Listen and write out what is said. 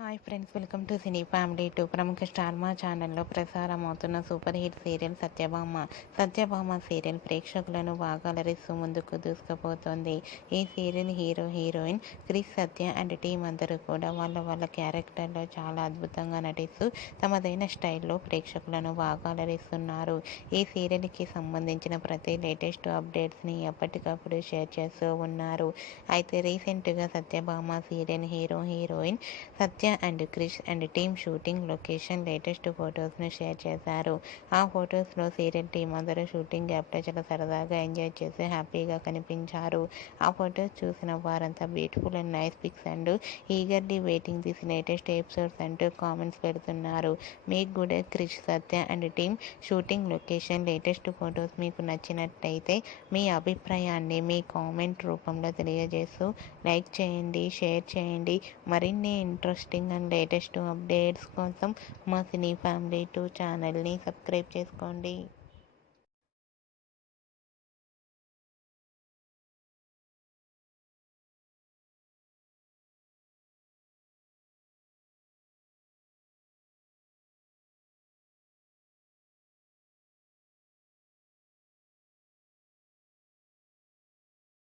Hi friends, welcome to cine family 2. ప్రముఖ star Maa ఛానల్లో ప్రసారం అవుతున్న super hit serial Satyabhama serial ప్రేక్షకులను బాగా అలరిస్తూ ముందుకు దూసుకుపోతోంది. ఈ serial heroine Krish, Satya and team అందరూ కూడా వాళ్ళ క్యారెక్టర్లో చాలా అద్భుతంగా నటిస్తూ తమదైన స్టైల్లో ప్రేక్షకులను బాగా అలరిస్తున్నారు. ఈ సీరియల్కి సంబంధించిన ప్రతి లేటెస్ట్ అప్డేట్స్ని ఎప్పటికప్పుడు షేర్ చేస్తూ ఉన్నారు. అయితే రీసెంట్గా Satyabhama serial heroine Satya and Krish and team shooting location latest ఫొటోస్ను షేర్ చేశారు. ఆ ఫొటోస్లో సీరియల్ టీం అందరూ షూటింగ్ గ్యాప్లో చాలా సరదాగా ఎంజాయ్ చేసి హ్యాపీగా కనిపించారు. ఆ ఫొటోస్ చూసిన వారంతా beautiful and nice pics and eagerly waiting this latest episodes అంటూ కామెంట్స్ పెడుతున్నారు. మీకు కూడా Krish, Satya and team shooting location latest photos మీకు నచ్చినట్లయితే మీ అభిప్రాయాన్ని మీ కామెంట్ రూపంలో తెలియజేస్తూ లైక్ చేయండి, షేర్ చేయండి. మరిన్ని ఇంట్రెస్టింగ్ అండ్ లేటెస్ట్ అప్డేట్స్ కోసం మా సినీ ఫ్యామిలీ 2 ఛానల్ని సబ్స్క్రైబ్ చేసుకోండి.